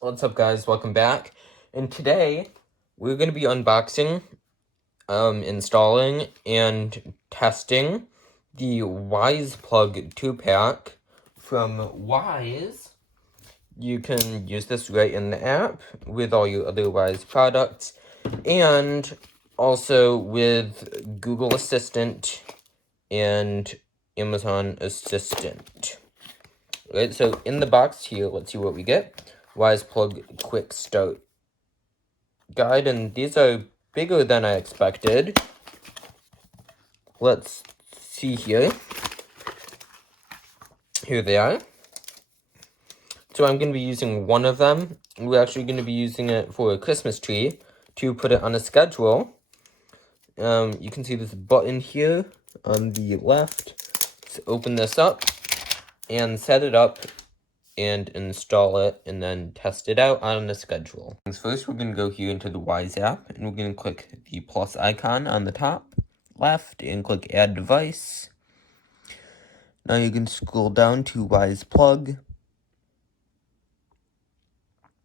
What's up, guys? Welcome back. And today we're going to be unboxing, installing, and testing the Wyze plug 2-pack from Wyze. You can use this right in the app with all your other Wyze products, and also with Google Assistant and Amazon Assistant. Right, so in the box here, let's see what we get. Wyze plug quick start guide, and these are bigger than I expected. Let's see here. Here they are. So I'm going to be using one of them. We're actually going to be using it for a Christmas tree to put it on a schedule. You can see this button here on the left. Let's open this up and set it up and install it, and then test it out on the schedule. First, we're going to go here into the Wyze app, and we're going to click the plus icon on the top left, and click Add Device. Now you can scroll down to Wyze Plug.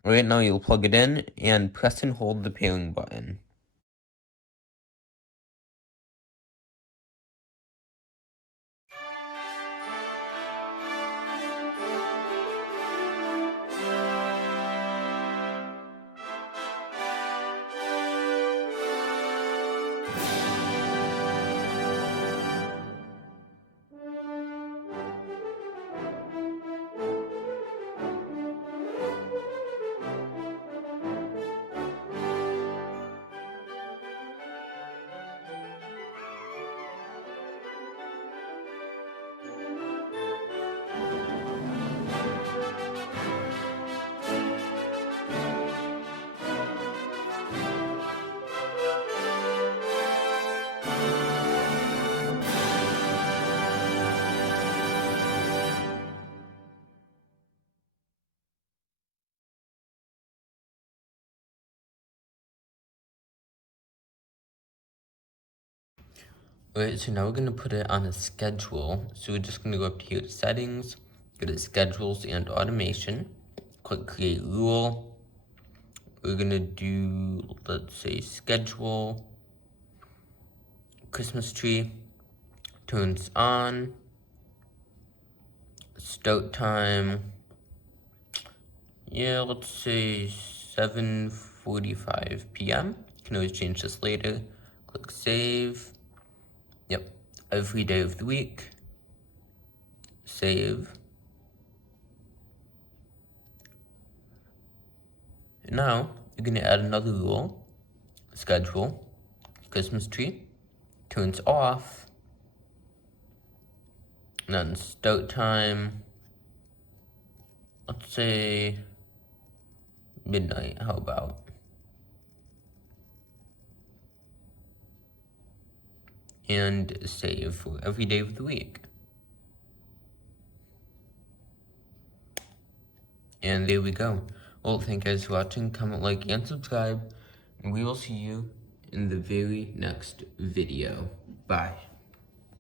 Right now, you'll plug it in, and press and hold the pairing button. Alright, so now we're going to put it on a schedule. So we're just going to go up here to Settings, go to Schedules and Automation, click Create Rule. We're going to do, let's say, Schedule, Christmas tree, turns on, start time, yeah, let's say 7:45 p.m. You can always change this later. Click Save. Yep, every day of the week. Save. And now, you're going to add another rule. Schedule, Christmas tree, turns off, and then start time, let's say midnight, how about? And save for every day of the week. And there we go. Well, thank you guys for watching. Comment, like, and subscribe. And we will see you in the very next video. Bye.